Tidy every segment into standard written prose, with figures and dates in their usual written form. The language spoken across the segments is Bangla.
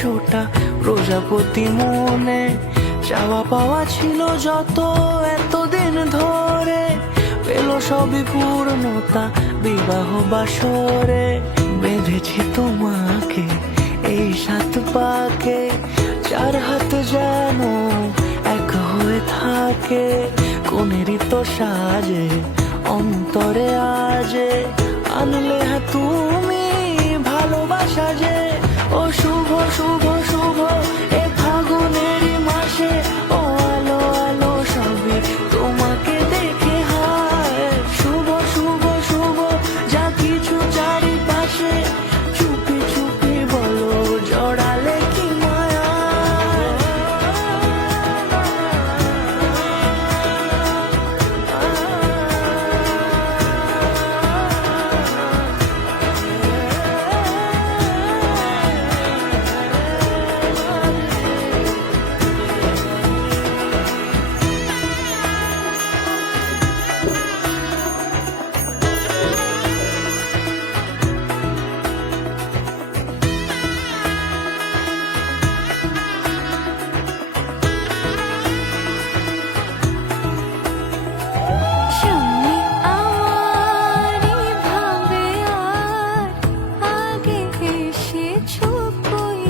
100টা প্রজাপতি মনে, চাওয়া পাওয়া ছিল যত এতদিন ধরে, পেল সবই পূর্ণতা বিবাহ বাসরে। বেঁধেছি তোমাকে এই 7 পাকে, 4 হাত যেন এক হয়ে থাকে। কোনেরই তো সাজে অন্তরে আজে, আনলে হ্যাঁ তুমি ভালোবাসা যে। ও শুভ শুভ শুভ এ ফাগুনেরই মাসে, ও আলো আলো সবই তোমাকে দেখে হায়। শুভ শুভ শুভ যা কিছু চারিপাশে, চুপি চুপি বলো জড়ালে কি মায়া। সামনে আমারই ভাবে আর আগে এসেছো কই,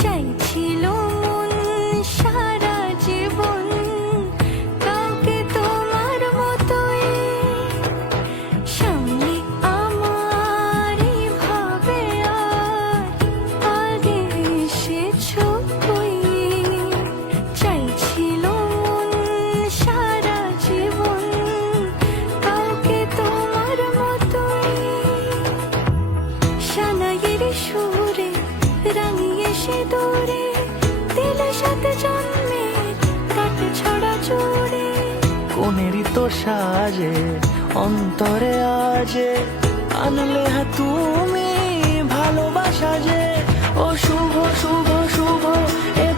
চাইছিল মন সারা জীবন কাউকে তোমার মতোই। সামনে আমারই ভাবে আর আগে এসেছো কই, চাইছিল মন সারা জীবন কাউকে তোমার মতোই। সানাইয়ের সুরে রাঙিয়ে সে দূরে, দিলে 7 জন্মের কাট ছড়া জুড়ে। কোনেরই তো সাজে অন্তরে আজে, আনলে হ্যাঁ তুমি ভালোবাসা যে। ও শুভ শুভ শুভ এ